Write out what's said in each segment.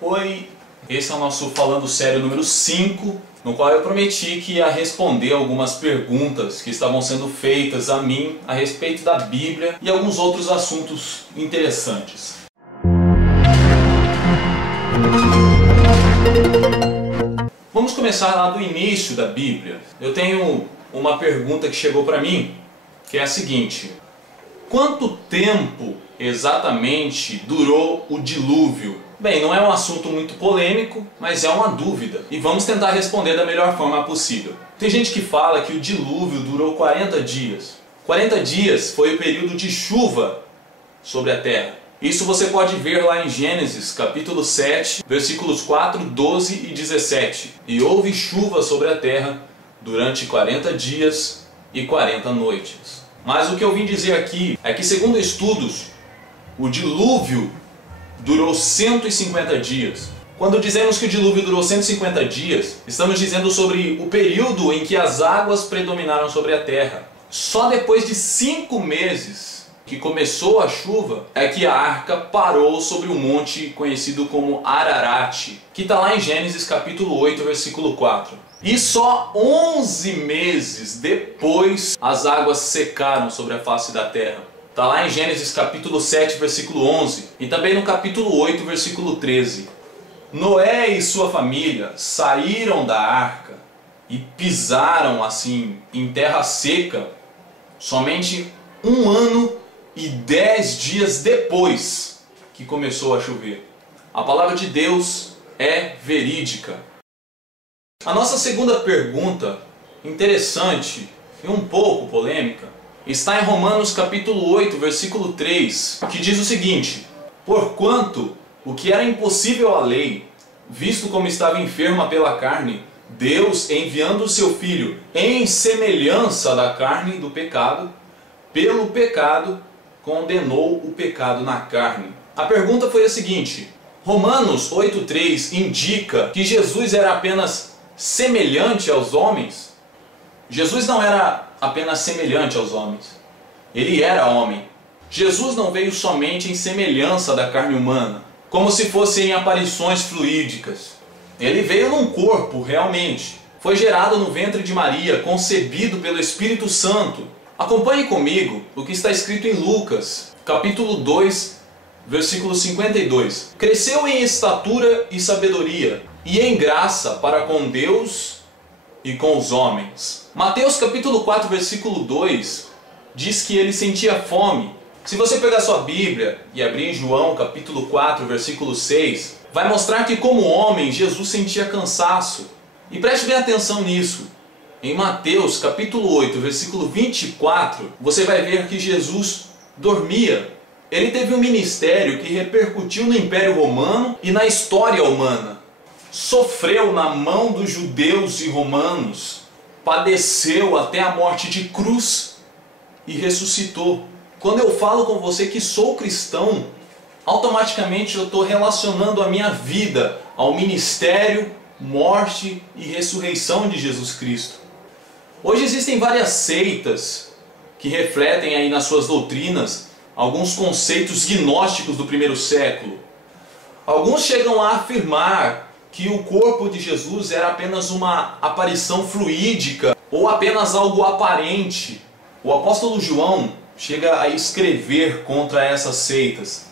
Oi, esse é o nosso Falando Sério número 5, no qual eu prometi que ia responder algumas perguntas que estavam sendo feitas a mim a respeito da Bíblia e alguns outros assuntos interessantes. Vamos começar lá do início da Bíblia. Eu tenho uma pergunta que chegou para mim, que é a seguinte: quanto tempo exatamente durou o dilúvio? Bem, não é um assunto muito polêmico, mas é uma dúvida. E vamos tentar responder da melhor forma possível. Tem gente que fala que o dilúvio durou 40 dias. 40 dias foi o período de chuva sobre a terra. Isso você pode ver lá em Gênesis, capítulo 7, versículos 4, 12 e 17. E houve chuva sobre a terra durante 40 dias e 40 noites. Mas o que eu vim dizer aqui é que, segundo estudos, o dilúvio durou 150 dias. Quando dizemos que o dilúvio durou 150 dias, estamos dizendo sobre o período em que as águas predominaram sobre a terra. Só depois de 5 meses que começou a chuva é que a arca parou sobre um monte conhecido como Ararat, que está lá em Gênesis capítulo 8, versículo 4. E só 11 meses depois as águas secaram sobre a face da terra. Está lá em Gênesis capítulo 7, versículo 11 e também no capítulo 8, versículo 13. Noé e sua família saíram da arca e pisaram assim em terra seca somente 1 ano e 10 dias depois que começou a chover. A palavra de Deus é verídica. A nossa segunda pergunta, interessante e um pouco polêmica, está em Romanos capítulo 8, versículo 3, que diz o seguinte: porquanto o que era impossível à lei, visto como estava enferma pela carne, Deus, enviando o seu Filho em semelhança da carne do pecado, pelo pecado condenou o pecado na carne. A pergunta foi a seguinte: Romanos 8,3 indica que Jesus era apenas semelhante aos homens? Jesus não era apenas semelhante aos homens, ele era homem. Jesus não veio somente em semelhança da carne humana, como se fossem aparições fluídicas. Ele veio num corpo realmente. Foi gerado no ventre de Maria, concebido pelo Espírito Santo. Acompanhe comigo o que está escrito em Lucas, capítulo 2, versículo 52. Cresceu em estatura e sabedoria, e em graça para com Deus e com os homens. Mateus capítulo 4, versículo 2, diz que ele sentia fome. Se você pegar sua Bíblia e abrir em João capítulo 4, versículo 6, vai mostrar que como homem Jesus sentia cansaço. E preste bem atenção nisso. Em Mateus capítulo 8, versículo 24, você vai ver que Jesus dormia. Ele teve um ministério que repercutiu no Império Romano e na história humana. Sofreu na mão dos judeus e romanos, padeceu até a morte de cruz e ressuscitou. Quando eu falo com você que sou cristão, automaticamente eu estou relacionando a minha vida ao ministério, morte e ressurreição de Jesus Cristo. Hoje existem várias seitas que refletem aí nas suas doutrinas alguns conceitos gnósticos do primeiro século. Alguns chegam a afirmar que o corpo de Jesus era apenas uma aparição fluídica ou apenas algo aparente. O apóstolo João chega a escrever contra essas seitas.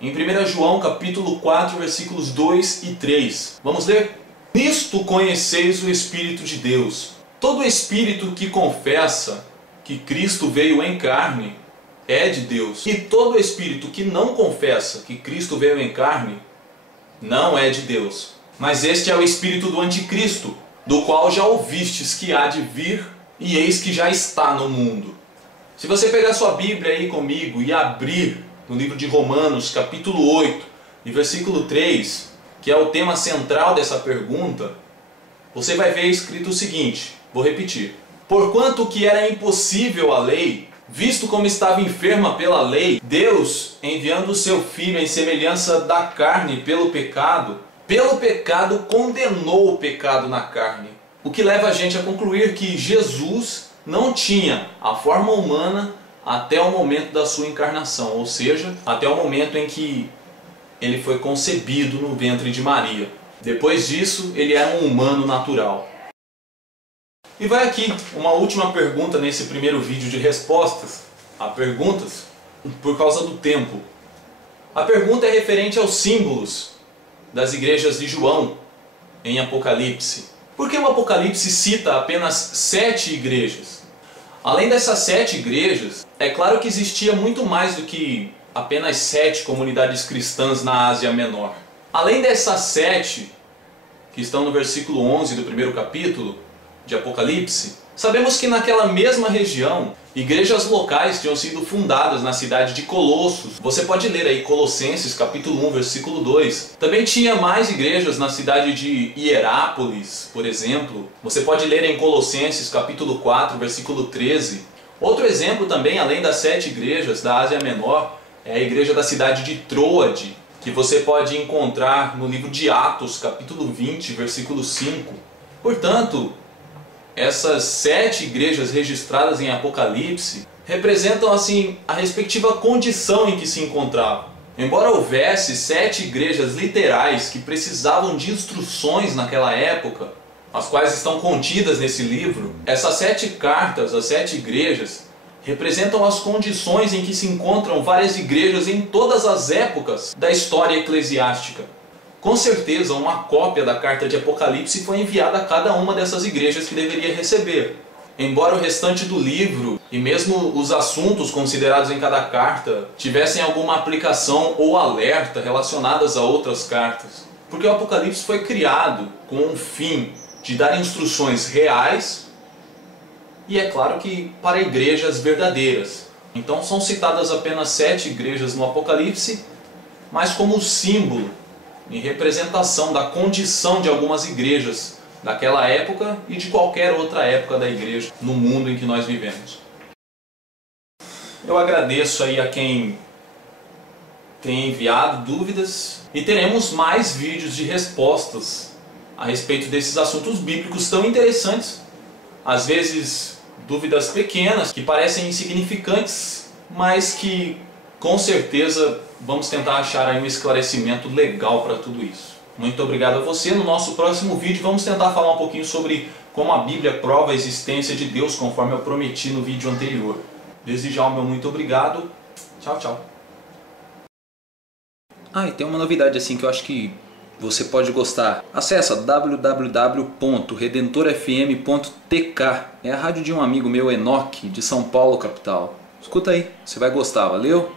Em 1 João capítulo 4, versículos 2 e 3. Vamos ler? Nisto conheceis o Espírito de Deus. Todo espírito que confessa que Cristo veio em carne é de Deus. E todo espírito que não confessa que Cristo veio em carne não é de Deus. Mas este é o espírito do anticristo, do qual já ouvistes que há de vir, e eis que já está no mundo. Se você pegar sua Bíblia aí comigo e abrir no livro de Romanos, capítulo 8, e versículo 3, que é o tema central dessa pergunta, você vai ver escrito o seguinte, vou repetir. Porquanto o que era impossível à lei, visto como estava enferma pela lei, Deus, enviando o seu Filho em semelhança da carne pelo pecado condenou o pecado na carne. O que leva a gente a concluir que Jesus não tinha a forma humana até o momento da sua encarnação, ou seja, até o momento em que ele foi concebido no ventre de Maria. Depois disso, ele era um humano natural. E vai aqui uma última pergunta nesse primeiro vídeo de respostas a perguntas, por causa do tempo. A pergunta é referente aos símbolos das igrejas de João em Apocalipse. Por que o Apocalipse cita apenas 7 igrejas? Além dessas 7 igrejas, é claro que existia muito mais do que apenas 7 comunidades cristãs na Ásia Menor. Além dessas 7, que estão no versículo 11 do primeiro capítulo de Apocalipse, sabemos que naquela mesma região, igrejas locais tinham sido fundadas na cidade de Colossos. Você pode ler aí Colossenses capítulo 1, versículo 2. Também tinha mais igrejas na cidade de Hierápolis, por exemplo. Você pode ler em Colossenses capítulo 4, versículo 13. Outro exemplo também, além das 7 igrejas da Ásia Menor, é a igreja da cidade de Troade, que você pode encontrar no livro de Atos, capítulo 20, versículo 5. Portanto, essas 7 igrejas registradas em Apocalipse representam assim a respectiva condição em que se encontravam. Embora houvesse 7 igrejas literais que precisavam de instruções naquela época, as quais estão contidas nesse livro, essas 7 cartas, as 7 igrejas, representam as condições em que se encontram várias igrejas em todas as épocas da história eclesiástica. Com certeza, uma cópia da carta de Apocalipse foi enviada a cada uma dessas igrejas que deveria receber. Embora o restante do livro, e mesmo os assuntos considerados em cada carta, tivessem alguma aplicação ou alerta relacionadas a outras cartas. Porque o Apocalipse foi criado com o fim de dar instruções reais, e é claro que para igrejas verdadeiras. Então são citadas apenas 7 igrejas no Apocalipse, mas como símbolo, em representação da condição de algumas igrejas daquela época e de qualquer outra época da igreja no mundo em que nós vivemos. Eu agradeço aí a quem tem enviado dúvidas e teremos mais vídeos de respostas a respeito desses assuntos bíblicos tão interessantes. Às vezes dúvidas pequenas que parecem insignificantes, mas que com certeza vamos tentar achar aí um esclarecimento legal para tudo isso. Muito obrigado a você. No nosso próximo vídeo vamos tentar falar um pouquinho sobre como a Bíblia prova a existência de Deus, conforme eu prometi no vídeo anterior. Desde já o meu muito obrigado. Tchau, tchau. Ah, e tem uma novidade assim que eu acho que você pode gostar. Acesse www.redentorfm.tk. É a rádio de um amigo meu, Enoque, de São Paulo, capital. Escuta aí, você vai gostar, valeu?